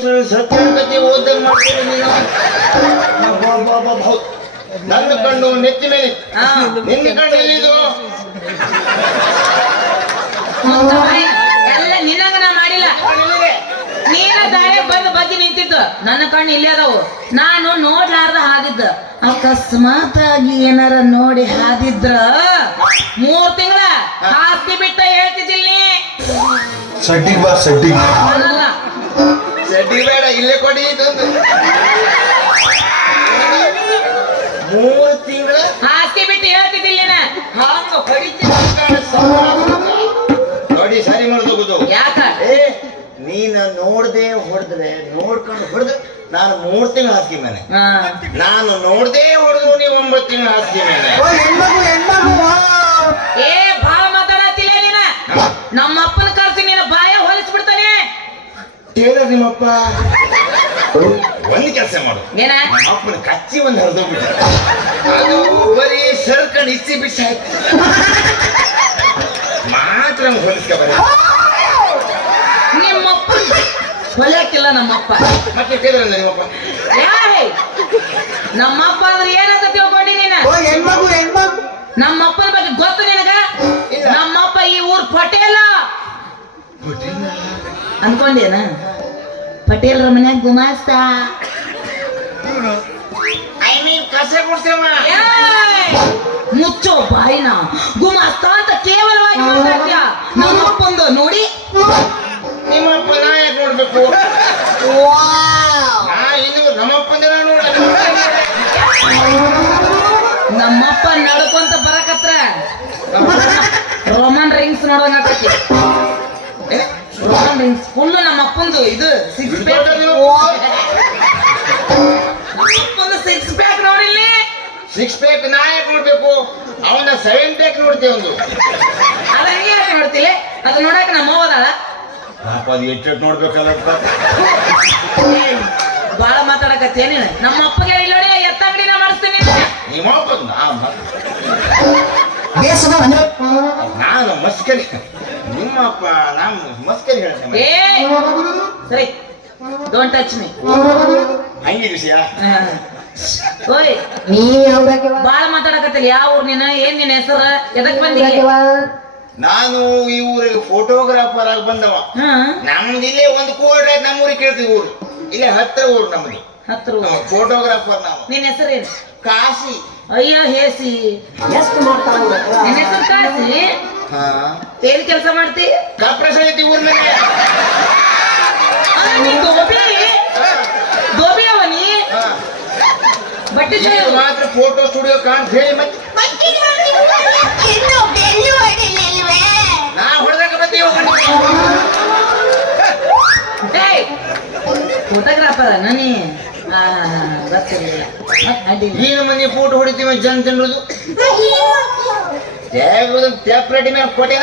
ಪುಸ್ತಕ ಸತ್ಯ ಕಥೆ ಓದಂಗ್ ಮಾಡ್ತೀರಿ ನೀನು. ನನ್ನ ಕಣ್ಣು ನೆತ್ತಿ ಮೇಲೆ ನಿನ್ನ ಕಣ್ಣು ಎಲ್ಲಿದು? ಎಲ್ಲ ನಿನಗ ನಾ ಮಾಡಿಲ್ಲ. ನೀನ ದಾರಿ ಬಂದು ಬಗ್ಗಿ ನಿಂತಿದ್ದು. ನನ್ನ ಕಣ್ಣು ಇಲ್ಲೇ ಅದಾವು. ನಾನು ನೋಡ್ಲಾರ್ದ ಹಾದಿದ್ದ ಅಕಸ್ಮಾತ್ ಆಗಿ ಏನಾರ ನೋಡಿ ಹಾದಿದ್ರ ಮೂರ್ ತಿಂಗಳ ಹಾಸ್ಗೆ ಬಿಟ್ಟ ಹೇಳ್ತಿದ್ದಿಲ್ ನೀ. ಸೆಟ್ಟಿಂಗ್ ಬಾ ಸೆಟ್ಟಿಂಗ್ ಅಲ್ಲ ಚಡ್ಡಿ ಬೇಡ ಇಲ್ಲೇ ಕೊಡಿ ಇದೊಂದು. ಮೂರು ತಿಂಗಳ ಹಾಕಿ ಬಿಟ್ಟು ಹೇಳ್ತಿದ್ದಿಲ್ಲ ನೀನ. ಹಾಂಗ ನೋಡಿ ಸರಿ ಮಾಡ್ದೋಗುದು ಯಾಕ? ಏ ನೀನ ನೋಡ್ದೆ ಹೊಡೆದ್ರೆ ನೋಡ್ಕೊಂಡು ಹೊಡೆದ್ರೆ ನಾನು ಮೂರ್ ತಿಂಗಳು ಹಾಸ್ತಿ ಮೇಲೆ. ನಾನು ನೋಡ್ದೆ ಹೊಡೆದು ನೀವು ಒಂಬತ್ತು ತಿಂಗಳು ಹಾಸ್ತಿ ಮೇಲೆ. ಏ ಭಾಳ ಮಾತಾಡತ್ತಿಲ್ಲ ನೀನ? ನಮ್ಮ ಅಪ್ಪನ ಕರ್ಸಿ ನೀನು ಬಾಯ ಹೊಲಿಸ್ಬಿಡ್ತಾನೆ ಟೇಲರ್ ನಿಮ್ಮಪ್ಪ. ಒಂದು ಕೆಲಸ ಮಾಡು. ಏನ? ಅಪ್ಪನ ಕಚ್ಚಿ ಒಂದು ಹರಿದೋಗ್ಬಿಟ್ಟ ಅದು ಬರೀ ಸರ್ಕಂಡ್ ಇಚ್ಚಿ ಬಿಸಿ ಮಾತ್ರ ಹೊಲಿಸ್ಕ ಬರ ನಿಮ್ಮಪ್ಪ. ಹೊಲಿಯಕ್ಕಿಲ್ಲ ನಮ್ಮಪ್ಪ. ಮತ್ತೆ ಟೇಲರ್ ಅಂದ್ರೆ ನಿಮ್ಮಪ್ಪ? ಯಾರೇ? ನಮ್ಮಪ್ಪ ಅಂದ್ರೆ ಏನಂತ ತಿಳ್ಕೊಂಡಿ ನೀನ? ನಮ್ಮಪ್ಪನ ಬಗ್ಗೆ ಗೊತ್ತು ನಿನಗ? ಇಲ್ಲ. ನಮ್ಮಪ್ಪ ಈ ಊರ್ ಪಟೇಲ. ಅನ್ಕೊಂಡೇನ ಪಟೇಲ್ರ ಮನ್ಯಾಗ ಗುಮಾಸ್ತ. ಐ ಮೀನ್ ಕಸ ಕೊಡ್ತೇವ! ಮುಚ್ಚೋ ಬಾಯಿನ. ಸಿಕ್ಸ್ ಪ್ಯಾಕ್ ನಾ ಯಾಕೆ ನೋಡ್ಬೇಕು ಅವನ ಸೆವೆನ್ ಪ್ಯಾಕ್ ನೋಡ್ತೇವೆ ಒಂದು? ಅದ ಹೆಂಗೆ ಯಾಕೆ ನೋಡ್ತಿಲ್ಲ ಅದು ನೋಡಕ್ಕೆ ನಮ್ಮ ಹೋದಾಳ ಪಾಪ ಅದು ಎಷ್ಟು ನೋಡ್ಬೇಕಲ್ಲ ಬಾಳ ಮಾತಾಡಕತ್ತೀಯ ನೀನು? ನಮ್ಮ ಅಪ್ಪಗೆ ಇಲ್ಲ ನೋಡಿ ಎತ್ತಂಗಡಿನ ಮಾಡಿಸ್ತೀನಿ ನಿಮ್ಮಪ್ಪ ನಾನು ಮಸ್ಕರಿ. ನಿಮ್ಮಪ್ಪ ನಾನು ಮಸ್ಕರಿ ಹೇಳ್ತೇನೆ ಏ! ಸರಿ ಡೋಂಟ್ ಟಚ್ ಮೀ ಹಂಗೆ ವಿಷಯ ಓಯ್ ಬಾಳ ಮಾತಾಡಕತ್ತಿಲ್ಲ ಯಾವ ಊರ್ ನೀನ? ಏನ್ ನಿನ್ನ ಹೆಸರು? ಎದಕ್ ಬಂದಿ? ನಾನು ಈ ಊರಿಗೆ ಫೋಟೋಗ್ರಾಫರ್ ಆಗಿ ಬಂದವ. ಹಾ. ನಮ್ದು ಇಲ್ಲೇ ಒಂದು ಕೋಡ್ ನಮ್ಮ ಊರಿಗೆ ಕೇಳ್ತೀವಿ ಊರು. ಇಲ್ಲೇ ಹತ್ತಿರ ಊರು ನಮ್ಗೆ ಹತ್ರ ಫೋಟೋಗ್ರಾಫರ್ ನಾವು. ನಿನ್ನ ಹೆಸರೇನು ಕಾಶಿ. ಅಯ್ಯೋ ಹೇಸಿ. ನಿನ್ನ ಹೆಸರು ಕಾಶಿ? ಹಾ. ಏನ್ ಕೆಲಸ ಮಾಡ್ತಿ? ಕಪ್ರೆಸ್ ಐತಿ ಊರ್ನಾಗೆ ಆ, ನೀ ದೋಬಿ ದೋಬಿ ಅವ ನೀ ಹಾ. ಬಟ್ಟೆ ಈಗ ಚಲೋ. ಮಾತ್ರ ಫೋಟೋ ಸ್ಟುಡಿಯೋ ಕಾಣ್ತ ಹೇಳಿ ಮತ್ತೆ ನಾ ಹೊಡೆದಾಗ ಮತ್ತೆ ಫೋಟೋಗ್ರಾಫರ್ ನೀ. ಆ, ಗೊತ್ತಿರ್ಲಿಲ್ಲ. ಮತ್ತ್ ಮನೆ ಫೋಟೋ ಹೊಡಿತೀವಿ ಜನ ಜನರದು ಟ್ಯಾಪ್ ರೆಡಿ ಮೇಲೆ ಕೊಟ್ಟಿನ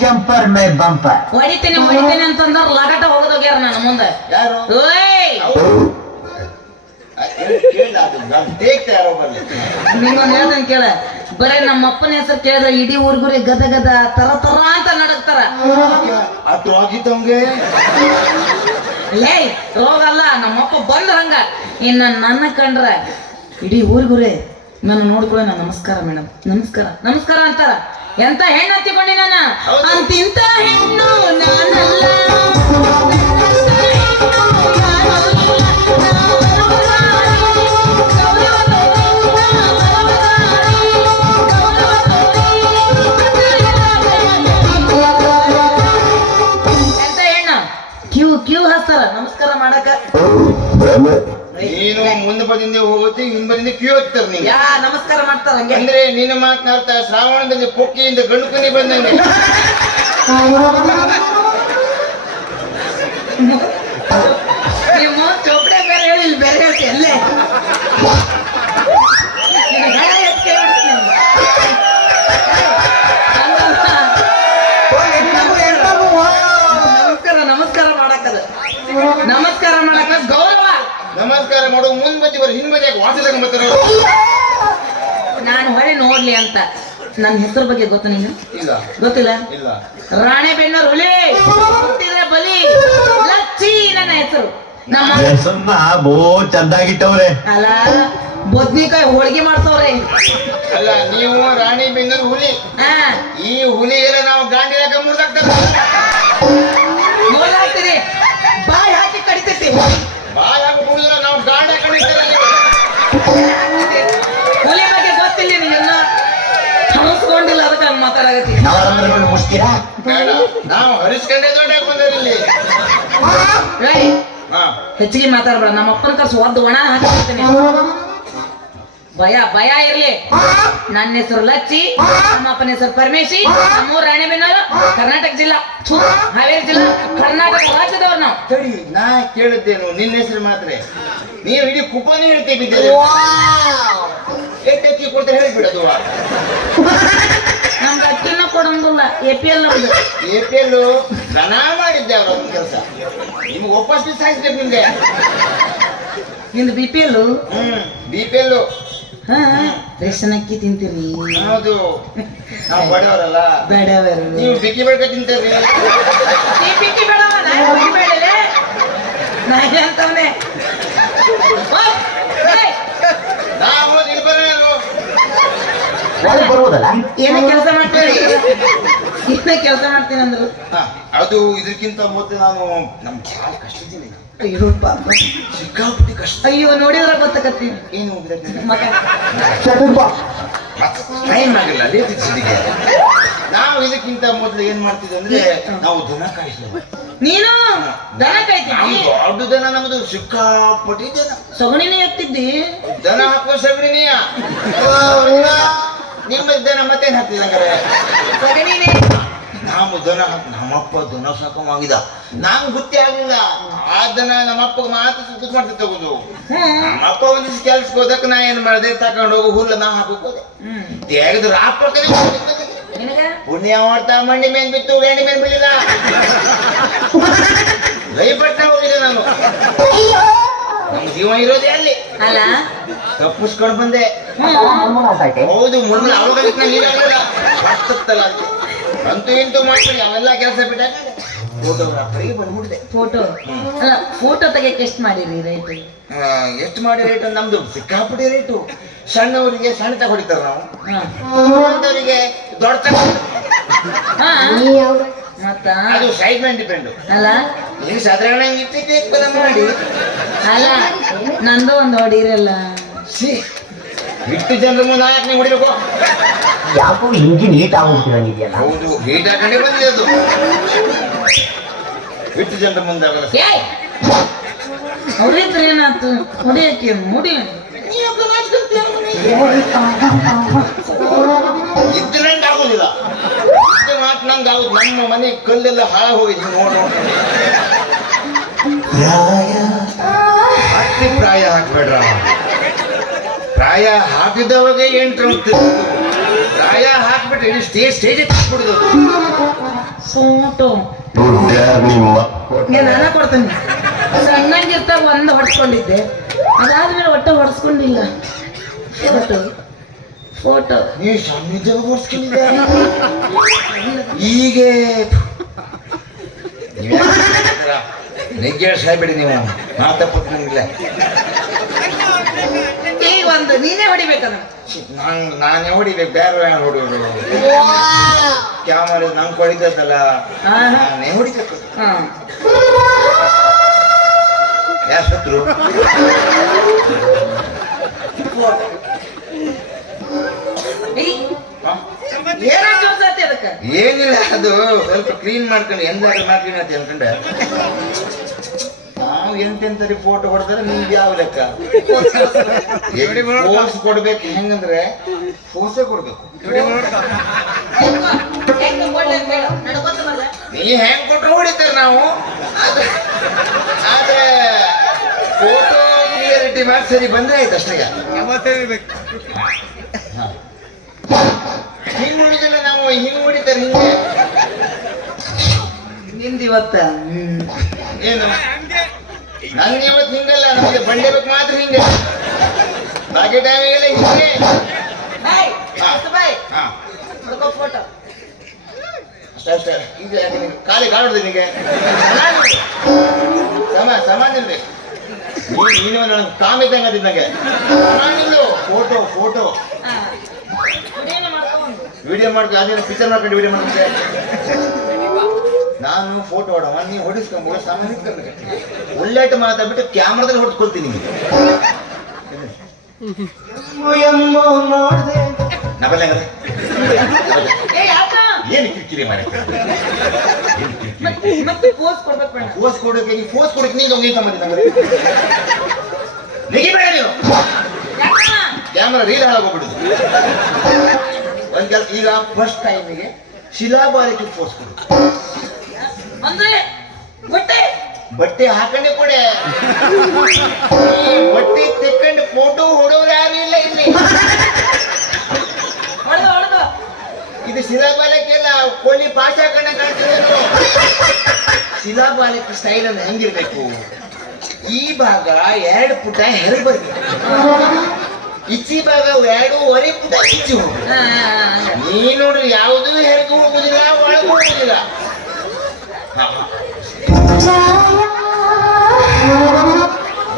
ಜಂಪರ್ ಮೇ ಬಂಪರ್ ಹೊಡಿತೀನಿ ಹೊಡಿತೀನಿ ಅಂತಂದ್ರೆ ಲಗಟ ಹೋಗೋದೋಗ್ಯಾರ ನನ್ನ ಮುಂದೆ. ಯಾರು? ಓಯ್! ನಾನು ಕೇಳ. ಬರೇ ನಮ್ಮ ಅಪ್ಪನ ಹೆಸರು ಕೇಳಿದ್ರೆ ಇಡೀ ಊರ್ಗುರಿ ಗದ ಗದ ತರ ತರ ಅಂತ ನಡಕ್ತಾರ. ಅದು ಆಗಿತ್ತವಂಗೆ ಲೇ ರೋಗ ಅಲ್ಲ ನಮ್ಮಪ್ಪ ಬಂದ್ರ ಹಂಗ. ಇನ್ನ ನನ್ನ ಕಂಡ್ರ ಇಡೀ ಊರ್ಗುರಿ ನನ್ನ ನೋಡ್ಕೊಳ್ಳ ನಾನು ನಮಸ್ಕಾರ ಮೇಡಮ್ ನಮಸ್ಕಾರ ನಮಸ್ಕಾರ ಅಂತಾರ. ಎಂತ ಹೆಣ್ಣು ಹತ್ತಿಕೊಂಡಿ ನಾನು. ಅಂತಿಂತ ಹೆಣ್ಣು ನಾನಲ್ಲ. ಮಾಡಕ ನೀನು ಮುಂದೆ ಬದಿಂದ ಹೋಗುತ್ತೆ ಹಿಂಬದಿಂದ ಕ್ಯೂ ಹೋಗ್ತಾರೆ ನೀನು. ಯಾ ನಮಸ್ಕಾರ ಮಾಡ್ತಾರ ಹಂಗೆ. ಅಂದ್ರೆ ನಿನ್ನ ಮಾತನಾಡ್ತಾ ಶ್ರಾವಣದಲ್ಲಿ ಪೊಕ್ಕಿಯಿಂದ ಗಂಡು ಕನಿ ಬಂದಂಗೆ. ನಾನು ಹೊಳೆ ನೋಡ್ಲಿ ಅಂತ. ನನ್ನ ಹೆಸರು ಬಗ್ಗೆ ಗೊತ್ತು ನೀನು ಇಲ್ಲ. ಗೊತ್ತಿಲ್ಲ? ಇಲ್ಲ. ರಾಣೆಬೆನ್ನೂರು ಹುಲಿ! ಹುಟ್ಟಿದ್ರೆ ಬಲಿ. ನಮ್ಮ ಹೆಸರನ್ನ ಬೋ ಚಂದಾಗಿಟ್ಟವ್ರೆ. ಅಲ್ಲ ಬದ್ನಿಕಾಯಿ ಹೋಳಿಗೆ ಮಾಡ್ತವ್ರೆ ಅಲ್ಲ ನೀವು ರಾಣಿ ಬೆಂಗಳೂರು ಹುಲಿ. ಈ ಈ ಎಲ್ಲ ನಾವು ಗಾಂಡಿ ಹಾಕ ನೋಡ್ಲಾಗ್ತೀರಿ ಬಾಯಿ ಹಾಕಿ ಕಡಿತೈತಿ. ಬಾಯ್ ಹಾಕಿ ಕುಡಿದ್ರೆ ನಾವು ಗಾಂಡಿ ಹಾಕೊಂಡಿರ್ತಾರೆ ಹುಲಿ ಬಗ್ಗೆ ಗೊತ್ತಿಲ್ಲ ನಿನ್ನ ಹಣಸ್ಕೊಂಡಿಲ್ಲ ಅದಕ್ಕೆ ಹಂಗ ಮಾತಾಡಕತ್ತಿ. ನವರಂಧ್ರಗಳು ಮುಚ್ತೀರಾ ಬೇಡ. ನಾವು ಹರಿಸ್ಕೊಂಡೇ ದೊಡ್ಡ ಬಂದಿರಲಿ ಏಯ್, ಹಾ. ಹೆಚ್ಚಿಗೆ ಮಾತಾಡ್ಬೇಡ. ನಮ್ಮ ಅಪ್ಪನ ಕರ್ಸು ಒದ್ದು ಒಣ ಹಾಕಿರ್ತೀನಿ ಭಯ ಭಯ ಇರ್ಲಿ. ನನ್ನ ಹೆಸರು ಲಚ್ಚಿ ನಮ್ಮಪ್ಪನ ಹೆಸರು ಪರಮೇಶಿ ನಮ್ಮೂರು ರಾಣೆಬೆನ್ನೂರು ಕರ್ನಾಟಕ ಜಿಲ್ಲಾ. ಹಾವೇರಿ ಜಿಲ್ಲಾ. ಕರ್ನಾಟಕ ರಾಜ್ಯದವ್ರು ನಾವು. ತಡಿ ನಾ ಕೇಳಿದ್ದೇನು ನಿನ್ನ ಹೆಸರು ಮಾತ್ರ. ನೀವು ಇಡೀ ಕುಪ್ಪನೇ ಹೇಳ್ತೀವಿ ಬಿದ್ದಿದೆ ಎಷ್ಟು ಹೆಚ್ಚಿಗೆ ಕೊಡ್ತಾರೆ ಹೇಳ್ಬಿಡೋದು. ನಮ್ಗೆ ಅಕ್ಕಿನ ಕೊಡಂಗಿಲ್ಲ ಎ ಪಿ ಎಲ್ ನಮ್ದು ಎ ಪಿ ಎಲ್ ದನ ಮಾಡಿದ್ದೆ ಅವ್ರ ಒಂದು ಕೆಲಸ. ನಿಮ್ಗೆ ವಾಪಸ್ ಸಾಯಿಸ್ಬೇಕು ನಿಮ್ಗೆ. ನಿಂದು ಬಿ ಪಿ ಎಲ್ ಹ್ಮ್ ಬಿ ಪಿ ಎಲ್ ಹಾ ರೇಷನ್ ಅಕ್ಕಿ ತಿಂತೀರಿ. ಹೌದು ನಾವು ಬಡವರಲ್ಲ. ಬೇಡವರು. ನೀವು ಬಿಕ್ಕಿ ಬೆಳಕ ತಿಂತೀರಿ. ನೀ ಪಿಕ್ಕಿ ಬೇಡವ ನಾ ಹುಡುಗಿ ಬೇಡಲೆ ನಾನು ಅಂತವನೇ. ನಾವು ಏನೇ ಕೆಲಸ ಮಾಡ್ತೀನಿ ಏನೇ ಕೆಲಸ ಮಾಡ್ತೀನಿ ಅಂದ್ರು. ಹಾ, ಅದು ಇದಕ್ಕಿಂತ ಮೊದಲು ನಾನು ನಮ್ ಭಾಳ ಕಷ್ಟ ಇದ್ದೀನಿ. ಅಯ್ಯೋ ಪಾಪ. ಸಿಕ್ಕಾಪಟ್ಟಿ ಕಷ್ಟ. ಅಯ್ಯೋ ನೋಡಿದ್ರ ಗೊತ್ತಾಕತ್ತಿ ಏನು ಟೈಮ್ ಆಗಿಲ್ಲ ಲೇಟ್ ಇದ್ದಿದ್ದಕ್ಕೆ ನಾವು ಇದಕ್ಕಿಂತ ಮೊದಲು ಏನ್ ಮಾಡ್ತಿದ್ವಿ ಅಂದ್ರೆ ನಾವು ದನ ಕಾಯಿಸ್ತೀವಿ. ನೀನು? ದನ ಕಾಯ್ತಿ ನಮ್ದು ದೊಡ್ಡ ದನ ನಮ್ದು ಸಿಕ್ಕಾಪಟ್ಟಿ ದನ. ಸಗಣಿನೇ ಎತ್ತಿದ್ದಿ? ದನ ಹಾಕೋ ಸಗಣಿನೀಯ? ನಿಮ್ಮ ದನ ಮತ್ತೇನ್ ಹಾಕ್ತಿದಂಗಾರೆ ಸಗಣಿನೇ ನಾವು ದನ ನಮ್ಮಪ್ಪ ದನ ಸಾಕವಾಗಿದ ನಾನು ಗೊತ್ತೇ ಆಗ್ಲಿಲ್ಲ. ಆ ದನ ನಮ್ಮಪ್ಪ ಮಾತು ಸುತ್ತ ಮಾಡ್ತಿ ತಗೋದು. ನಮ್ಮಪ್ಪ ಒಂದ್ ದಿವ್ಸ ಕೆಲ್ಸಕ್ಕೆ ಹೋದಕ್ಕೆ ನಾ ಏನ್ ಮಾಡಿದೆ? ತಗೊಂಡು ಹೋಗಿ ಹುಲ್ಲ ನಾ ಹಾಕೋದೆ ತೆಗೆದು ರಾಪಕ್ಕೆ ನಿನಗ? ಪುಣ್ಯ ಮಾಡ್ತಾ ಮಂಡಿ ಮೇನ್ ಬಿತ್ತು ಗಂಡಿ ಮೇಲ್ ಬೀಳಿಲ್ಲ ಲೈಪಟ್ನ ಹೋಗಿದೆ ನಾನು. ಜೀವ ಇರೋದೇ ಅಲ್ಲಿ. ಅಲ್ಲ? ತಪ್ಪಿಸ್ಕೊಂಡು ಬಂದೆ. ಹೌದು ಮುಳ್ಳು ಅವಾಗ ನೀರಾಗಲ್ಲ ಬರ್ತತ್ತಲ್ಲ ಅಂತ ಇಂತೂ ಮಾಡ್ತೀನಿ ಅವೆಲ್ಲ ಕೆಲಸ ಬಿಟ್ಟ ಫೋಟೋಗ್ರಾಫರಿಗೆ ಬಂದ್ಬಿಟ್ಟಿದೆ ಫೋಟೋ ಅಲ್ಲ ಫೋಟೋ ತೆಗಿಯಕ್ಕೆ ಎಷ್ಟು ಮಾಡಿರಿ ರೈಟ್ ಎಷ್ಟು ಮಾಡಿ ರೇಟ್ ನಮ್ದು ಸಿಕ್ಕಾಪಟ್ಟಿ ರೇಟು ಸಣ್ಣವರಿಗೆ ಸಣ್ಣ ತಗ ನಾವು. ದೊಡ್ಡವರಿಗೆ ದೊಡ್ಡ ಮತ್ತ? ಅದು ಸೈಜ್ ಮೇಲೆ ಡಿಪೆಂಡ್ ಅಲ್ಲ? ನೀವು ಸಾಧಾರಣ ಬಲ ಮಾಡಿ? ಅಲ್ಲ ನಂದು ಒಂದು ಹೊಡಿರಲ್ಲ ಸಿ ಇಷ್ಟು ಜನರ ಮುಂದೆ ಯಾಕೆ ನೀವು ಹೊಡಿಬೇಕು. ಯಾಕೋ ಇಂಜಿನ್ ಹೀಟ್ ಆಗ್ಬಿಟ್ಟಿದಂಗಿದೆಯಲ್ಲ ಹೌದು ಹೀಟ್ ಹಾಕೊಂಡೇ ಬಂದಿದೆ ಅದು. ಇಷ್ಟು ಜನರ ಮುಂದೆ ಆಗಲ್ಲ. ಹೊಡಿತ್ರ ಏನಾಯ್ತು? ಹೊಡಿಯಕ್ಕೆ ಮುಡಿ? ಆಗೋದಿಲ್ಲ ಆಗುದಿಲ್ಲ. ಮಾತು ನಮ್ಮ ಮನೆ ಕಲ್ಲೆಲ್ಲ ಹಾಳ ಹೋಗಿದ್ವಿ ನೋಡು ಅತಿ ಪ್ರಾಯ. ಹಾಕ್ಬೇಡ್ರ? ಪ್ರಾಯ ಹಾಕಿದವಾಗ ಎಂಟು ಪ್ರಾಯ ಹಾಕ್ಬಿಟ್ರೆ ಇಡೀ ಸ್ಟೇಜ್ ಸ್ಟೇಜ್ ಹಾಕ್ಬಿಡುದು ನಿಮ್ಮ ನಾನು ಕೊಡ್ತೇನೆ. ಸಣ್ಣಂಗಿರ್ತಾಗ ಒಂದು ಹೊಡ್ಸ್ಕೊಂಡಿದ್ದೆ. ಅದಾದ್ಮೇಲೆ ಒಟ್ಟೆ ಹೊಡ್ಸ್ಕೊಂಡಿಲ್ಲ. ಫೋಟೋ ಫೋಟೋ ನೀವು ಸಣ್ಣ ಓಡಿಸ್ಕೊಂಡಿದ್ದೆ ಹೀಗೆ. ನಿಜ ಸಾಯ್ಬೇಡಿ ನೀವು. ನಾ ನಂಗಿಲ್ಲ ನೀ ಒಂದು ನೀನೇ ಹೊಡಿಬೇಕು ನಾನು ನಾನೇ ಹೊಡಿಬೇಕು. ಬೇರೆ ಯಾರು ಹೊಡಿಯೋದು? ಕ್ಯಾಮರಾ ನಂಗೆ ಹೊಡಿತದಲ್ಲ. ನಾನೇ ಹೊಡಿಬೇಕು. ಯಾರು ಸತ್ರು? ಏನಿಲ್ಲ ಅದು ಸ್ವಲ್ಪ ಕ್ಲೀನ್ ಮಾಡ್ಕೊಂಡು ಎಂದಾಗ ಮಾಡ್ತೀನಿ ಅಂತ ಹೇಳ್ಕೊಂಡೆ ನಾವು ಎಂತೆಂತರಿ ಫೋಟೋ ಕೊಡ್ತಾರೆ ನಿಮ್ಗೆ ಯಾವ ಲೆಕ್ಕ? ಫೋರ್ಸ್ ಕೊಡ್ಬೇಕು ಹೆಂಗಂದ್ರೆ ಫೋಸೆ ಕೊಡ್ಬೇಕು. ನೀ ಹೆಂಗ್ ಕೊಟ್ರು ಹೊಡಿತಾರೆ ನಾವು? ಆದ್ರೆ- ಆದ್ರೆ ಫೋಟೋ ಕ್ಲಿಯರಿಟಿ ಮಾಡಿ ಸರಿ ಬಂದ್ರೆ ಆಯ್ತು ಅಷ್ಟೇ ಹಿಂಗ್ ಹೊಡಿದಿಲ್ಲ ನಾವು ಹಿಂಗ್ ಹೊಡಿತಾರೆ ಹಿಂಗೆ. ನಿಂದಿವತ್ತ. ಏನು? ನಂಗೆ ಇವತ್ತು ಹಿಂಗಲ್ಲ ನಮಗೆ ಬಂಡೆ ಬೇಕು ಮಾತ್ರ ಹಿಂಗೆ. ಬಾಕಿ ಟೈಮಿಗೆಲ್ಲ ಹಿಂಗೆ. ಕಾಲಿ ಫೋಟೋ ಅಷ್ಟೇ ಅಷ್ಟೇ ಈಗ ಯಾಕೆ ನಿಂಗೆ? ಖಾಲಿ ಕಾಣುದು ನಿನಗೆ? ಸಮ ಸಮಾನ ಇರ್ಬೇಕು. ನೀನು ಕಾಮಿದ್ದಂಗೆ ಫೋಟೋ ಫೋಟೋ ವಿಡಿಯೋ ಮಾಡ್ಕೊ ಅದೇನು ಪಿಕ್ಚರ್ ಮಾಡ್ಕೊಂಡು ವಿಡಿಯೋ ಮಾಡ್ಕೊಂಡೆ ನಾನು ಫೋಟೋ ಹೊಡವ ನೀವು ಹೊಡಿಸ್ಕೊಂಬೋದು ಸಾಮಾನ್ಯ ನಿಂತ್ಕೊಂಡ್ರೆ ಒಳ್ಳೆಟ್ ಮಾತಾಡ್ಬಿಟ್ಟು ಕ್ಯಾಮ್ರಾದಲ್ಲಿ ಹೊಡ್ಕೊಳ್ತೀನಿ ನಬಲ್ಲ ಏನು ಕಿರಿಕಿರಿ ಮಾಡಿ ಪೋಸ್ ಬೇಡ. ಫೋರ್ಸ್ ಕೊಡೋಕೆ ನೀವು ಫೋರ್ಸ್ ಕೊಡೋಕೆ ನೀನು ಸಂಬಂಧ ನಮಗೆ ನೆಗಿಬೇಡ ನೀವು ಕ್ಯಾಮ್ರಾ ರೀಲ್ ಹಾಳಾಗೋಗ್ಬಿಡುದು ಒಂದ್ ಕೆಲಸ ಈಗ ಫಸ್ಟ್ ಟೈಮಿಗೆ ಶಿಲಾಬಾಲಿಕೆ ಫೋರ್ಸ್ ಕೊಡು. ಅಂದ್ರೆ ಬಟ್ಟೆ? ಬಟ್ಟೆ ಹಾಕೊಂಡೆ ಕೊಡೆ. ಬಟ್ಟೆ ತೆಕ್ಕೊಂಡು ಫೋಟೋ ಹೊಡೋರು ಯಾರು ಇಲ್ಲ ಇಲ್ಲಿ. ಇದು ಶಿಲಾಬಾಲಕ್ಕೆಲ್ಲ ಕೋಲಿ ಪಾಶ ಹಾಕೊಂಡ ಶಿಲಾಬಾಲಕ್ಕೆ ಶಿಲಾಬಾಲಕ ಸ್ಟೈಲ್ ಅನ್ನು ಹೆಂಗಿರ್ಬೇಕು? ಈ ಭಾಗ ಎರಡು ಪುಟ ಹೆರಳು ಇಚ್ಚಿ ಭಾಗ ಎರಡೂವರೆ ಪುಟ ಇಚ್ಚಿ ಹೋಗ್ಬೇಕು ಹಾ, ಹಾ, ಹಾ. ನೀ ನೋಡ್ರಿ ಯಾವುದೂ ಹೆರಿಗೆ ಹೋಗುದಿಲ್ಲ ಒಳಗೆ ಹೋಗುದಿಲ್ಲ.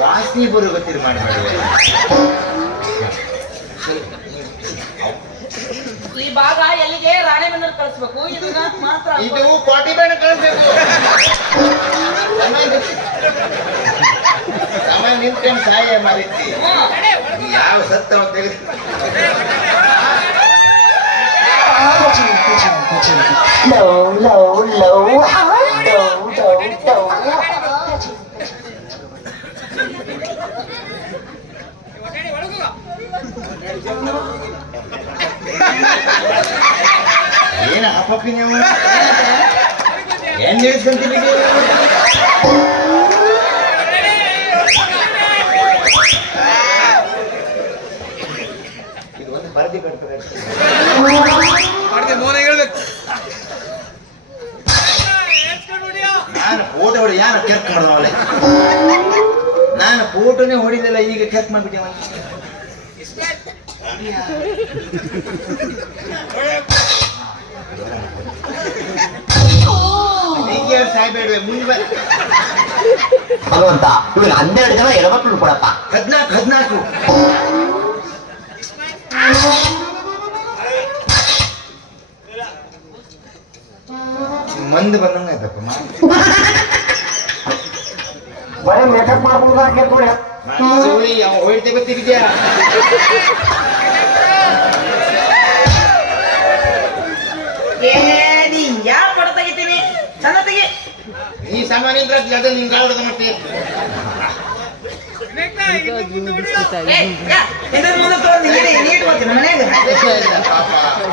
ವಾಸನೆ ಬರೋ ಗೊತ್ತಿರ ಮಾಡಬೇಡ ಈ ಭಾಗ ಎಲ್ಲಿಗೆ ರಾಣೆಬೆನ್ನೂರು ಕಳಿಸ್ಬೇಕು? ಇದನ್ನ ಮಾತ್ರ ಇದು ಪಾಟಿ ಬೇಡ ಕಳಿಸ್ಬೇಕು. ಸಾಮಾನ್ಯ ನಿಂತ್ಕೊಂಡು ಸಹಾಯ ಮಾಡಿದ್ದಿ ಹ್ಮ್. ಯಾವ ಸತ್ತ ತೆಗೆದು low, low, low, low, low, low. ಏನ ಹಪ್ಪಪ್ಪಿ ನೀವು ಏನ್ ನಿಲ್ಸ್ಕೊಂತೀವಿ ಇದು ಒಂದು ಪರದಿ ಕಟ್ತಾರೆ ಮಾಡಿದೆ ಮೋನ ಹೇಳ್ಬೇಕು. ನಾನು ಫೋಟೋ ಹೊಡಿ ಯಾರು ಕೆರ್ಕ್ ಮಾಡಿದವಳೆ ನಾನು ಫೋಟೋನೇ ಹೊಡಿಲಿಲ್ಲ ಈಗ ಕೆಕ್ ಮಾಡ್ಬಿಟ್ಟೆ ಸಾಯ್ಬೇಡ್ವೆ ಮುಂದೆ ಭಗವಂತ ಇವಾಗ ಹನ್ನೆರಡು ಜನ ಹೆಣ್ಮಕ್ಳು ಕೊಡಪ್ಪ. ಹದ್ನಾಲ್ಕು ಹದ್ನಾಲ್ಕು. ಮಂದಿ ಬಂದಂಗ ಆಯ್ತಪ್ಪ ಬರೀ ಮೇಕಪ್ ನೀ ಯಾ ಫೋಟೋ ತೆಗಿತೀನಿ? ಚಂದ ತೆಗಿ. ಈ ಸಾಮಾನ್ಯ ಕಾಲದ ಮತ್ತೆ.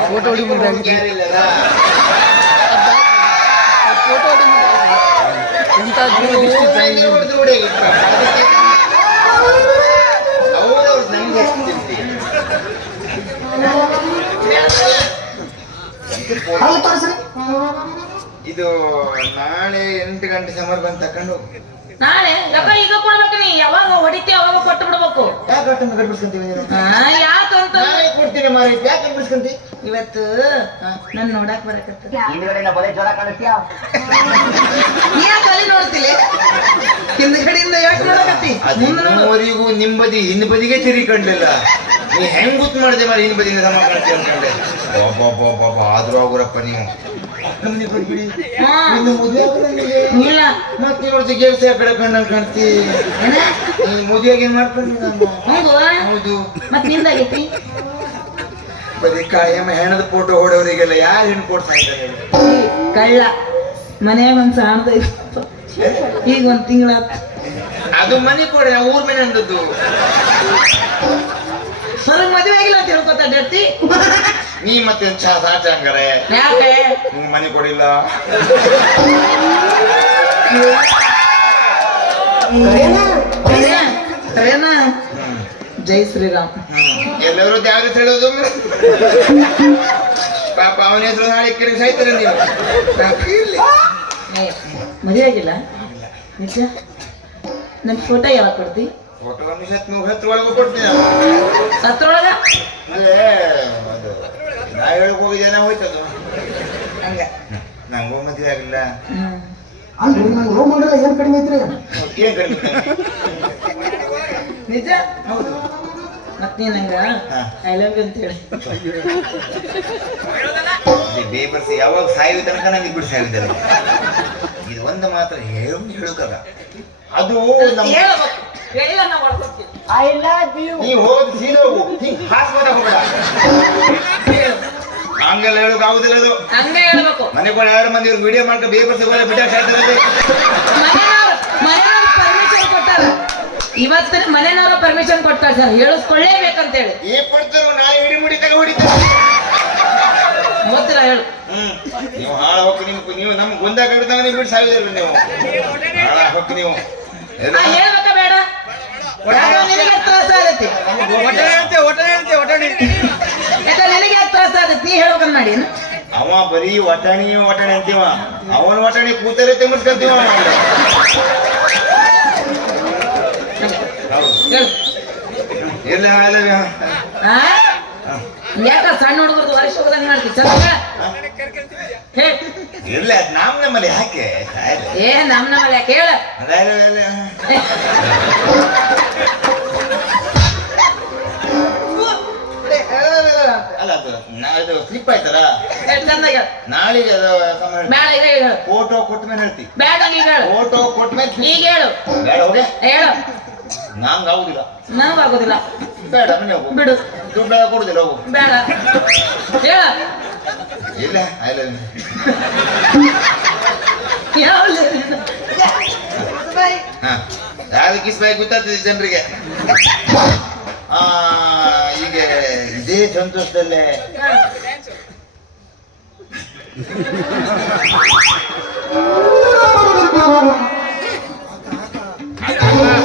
ಫೋಟೋ ಹೊಡಿ ಮುಂದೆ ಯಾರಿಲ್ಲಲ್ಲ ನೀವು ಹೊಡ್ದು ಹೊಡಿ. ಅವ್ರವ್ರು ನಂಗೆ ಎಷ್ಟು ತಿಂತಿ? ಅಲ್ಲಿ ತೋರಿಸ್ರಿ ಇದು ನಾಳೆ ಎಂಟು ಗಂಟೆ ಸಮರ್ ಬಂದು ತಕೊಂಡು. ನಾಳೆ? ಅಪ್ಪ ಈಗ ಕೊಡ್ಬೇಕು ನೀ. ಯಾವಾಗ ಹೊಡಿತಿ ಅವಾಗ ಕೊಟ್ಟು ಬಿಡ್ಬೇಕು. ಯಾಕೆ ಅಷ್ಟೊಂದು ಕಟ್ಬಿಡ್ಸ್ಕೊಂತೀವಿ ಯಾಕಂತ ನಾಳೆ ಕೊಡ್ತೀನಿ ಮಾರಿ ಯಾಕೆ ಕಟ್ಬಿಡ್ಸ್ಕೊಂತಿ? ಇವತ್ತು ನನ್ ನೋಡಕ್ ಬರಕತ್ತ ಹಿಂದ್ಗಡೆ ಬಲೆ ಜ್ವರ ಕಾಣಿಸ್ತೀಯ? ನೀ ಯಾಕೆ ಅಲ್ಲಿ ನೋಡ್ತಿಲ್ಲ ಹಿಂದ್ಗಡೆಯಿಂದ ಯಾಕೆ ನೋಡಕತ್ತಿ? ಮುಂದೆ ನೋಡು. ಅದಿನ್ನೂವರೆಗೂ ನಿಂಬದಿ ಹಿಂದ್ ಬದಿಗೆ ಕಂಡಿಲ್ಲ ನೀ ಹೆಂಗ್ ಗೊತ್ತು ಮಾಡಿದೆ ಮಾರಿ ಹಿಂದ್ ಬದಿಯಿಂದ ಸಮ ಕಾಣ್ತಿ ಅನ್ಕೊಂಡೆ ಒಬ್ಬೊಬ್ಬೊಬ್ಬ ಆದ್ರೂ ಆಗುರಪ್ಪ ನೀವು. ನಮ್ಗೆ ಕೊಟ್ಬಿಡಿ ಹಾ. ಇನ್ನು ಮದುವೆ ಇಲ್ಲ. ಮತ್ತೆ ನೋಡ್ತಿ ಕೆಲಸ ಕಡೆ ಕಾಣ್ತಿ. ಏನ? ನೀ ಮದುವೆಗೆ ಏನ್ ಮಾಡ್ಕೊಂಡಿ ನಾನು ಹೌದು. ಹೌದು. ಮತ್ ನಿಂದಾಗೈತಿ ಬರೀ ಕಾಯಮ್ಮ ಹೆಣದ ಫೋಟೋ ಹೊಡೋರಿಗೆಲ್ಲ ಯಾರು ಹೆಣ್ಣು ಕೊಡ್ತಾ ಇದ್ದಾರೆ ಕಳ್ಳ. ಮನೆಯಾಗ ಒಂದ್ ಸಾಣದ ಈಗ ಒಂದ್ ತಿಂಗಳ ಅದು ಮನೆ ಕೊಡ ಊರ್ ಮನೆ ಅಂದದ್ದು. ಸರ್ ಮದುವೆ ಆಗಿಲ್ಲ ಅಂತ ಹೇಳ್ಕೊತಾ ಡರ್ತಿ ನೀ ಮತ್ತೆ ಚಾ ಸಾಚ ಹಂಗಾರೆ? ಯಾಕೆ? ನಿಂಗ್ ಮನೆ ಕೊಡಿಲ್ಲ. ಜೈ ಶ್ರೀರಾಮ್. ಎಲ್ಲರೂ ಯಾವ ಹೆಸರು ಹೇಳೋದು ಪಾಪ ಅವನ ಹೆಸರು ನಾಳೆ ಕಿರಿ ಸಾಯ್ತಾರೆ ನೀವು? ಮದುವೆ ಆಗಿಲ್ಲ? ನಿಜ ನನ್ ಫೋಟೋ ಯಾವಾಗ ಕೊಡ್ತಿ? ಫೋಟೋ ಒಂದು ಸತ್ ಮೂರು ಹತ್ತು ಒಳಗೂ ಕೊಡ್ತೀನಿ ಹತ್ರ ಸತ್ರೊಳಗ ಅದೇ. ನಾ ಹೇಳಕ್ ಹೋಗಿದ್ದೇನೆ ಹೋಯ್ತದು. ಹಂಗ. ನಂಗೂ ಮದುವೆ ಆಗಿಲ್ಲ. ಹ್ಮ್. ಅಲ್ರಿ ನಂಗೆ ಲವ್ ಮಾಡಿಲ್ಲ ಏನ್ ಕಡಿಮೆ ಐತ್ರಿ? ಏನ್ ಕಡಿಮೆ? ನಿಜ? ಹೌದು. ಮತ್ತೆ ನೀ ನಂಗ ಐ ಲವ್ ಯು ಅಂತ ಹೇಳಿ ಬೇಬರ್ಸ್ ಯಾವಾಗ ಸಾಯುವ ತನಕ ನಂಗೆ ಇಬ್ಬರು ಸಾಯಿದ್ದಾರೆ ಇದು ಒಂದು ಮಾತ್ರ ಹೇಳು ಹೇಳಕಲ್ಲ ಅದು ನಮ್ಮ ನಾ ಐ ಲವ್ ಯು ನೀವು ಹೋಗಿ. ಸೀದೋಗು ಹೋಗು ಹೋಗಬೇಡ. ಹಂಗೆಲ್ಲ ಹೇಳೋಕೆ ಆಗುದಿಲ್ಲ ಅದು. ಹಂಗೆ ಹೇಳ್ಬೇಕು. ಮನೆ ಕೂಡ ಯಾರು ಮಂದಿ ಇವ್ರು ವಿಡಿಯೋ ಮಾಡ್ಕೊ ಬೇಗ ಸಿಗೋಲ್ಲ ಬಿಡ ಹೇಳ್ತಾರೆ ಮನೆಯವ್ರು ಮನೆಯವ್ರು ಪರ್ಮಿಷನ್ ಕೊಟ್ಟಾರ. ಇವತ್ತಿನ ಮನೆಯವ್ರ ಪರ್ಮಿಷನ್ ಕೊಡ್ತಾರೆ ಸರ್ ಹೇಳಿಸ್ಕೊಳ್ಳೇಬೇಕಂತ ಹೇಳಿ ಏ ಕೊಡ್ತಾರೋ ನಾಳೆ ಹಿಡಿ ಮುಡಿತಾಗ ಹೊಡಿತಾರೆ ಗೊತ್ತಿಲ್ಲ ಹೇಳು. ಹ್ಮ್. ನೀವು ಹಾಳ ಹೋಗಿ ನೀವು ನೀವು ನಮ್ಗೆ ಗೊಂದಾಗ ಹಿಡಿದಾಗ ನೀವು ಬಿಟ್ಟು ಸಾವಿರ ನೀವು. ಹಾಳ ಹೋಗಿ ನೀವು. ಹೇಳ್ಬೇಕಾ ಬೇಡ? ಯಾಕಂದ್ರೆ ನಿನಗೆ ತ್ರಾಸ ಯಾಕಂದ್ರೆ ನಿನಗೆ ತ್ರಾಸ? ಆಗತ್ತೆ ನೀ ಹೇಳ್ಬೇಕಂತ ಮಾಡಿ ಅವ ಬರೀ ವಟಾಣಿ ವಟಾಣಿ ಅಂತೀವ. ಅವನ ವಟಾಣಿ ಹೇಳು. ಇರ್ಲಿ ಆಮೇಲೆ ಯಾಕ ಸಣ್ಣ ಹುಡುಗರು ವರ್ಷ ಹೋದಂಗ ಮಾಡ್ತಿ? ಇಲ್ಲ ನಾಮ್ ನಮ್ಮಲ್ಲಿ ಯಾಕೆ? ಏ ನಮ್ ನಮ್ಮಲ್ಲಿ ಯಾಕೆ? ಹೇಳ. ಸ್ಲಿಪ್ ಆಯ್ತಲ್ಲ? ಚಂದಾಗ ನಾಳೆಗೆ ಅದು ಬೇಡ ಈಗ ಹೇಳು ಫೋಟೋ ಕೊಟ್ಟ ಮೇಲೆ ಹೇಳ್ತಿ ಬೇಡ ಈಗ ಹೇಳು. ಫೋಟೋ ಕೊಟ್ಟ ಮೇಲೆ ಈಗ ಹೇಳು. ಬೇಡ ಹೋಗೆ? ಹೇಳು. ನಂಗೆ ಆಗುದಿಲ್ಲ. ನನಗೂ ಆಗೋದಿಲ್ಲ. ಬೇಡ ಮನೆ ಹೋಗು. ಬಿಡು. ದುಡ್ಡು ಕೊಡುದಿಲ್ಲ ಹೋಗು. ಬೇಡ. ಹೇಳ. ಇಲ್ಲ ಐ ಲವ್ ಹಾ. ಯಾವ್ದು ಕಿಸ್ ಬಾಯಿ ಗೊತ್ತಾಗ್ತದೆ ಜನರಿಗೆ? ಆ ಈಗ ಇದೇ ಸಂತೋಷದಲ್ಲೇ काय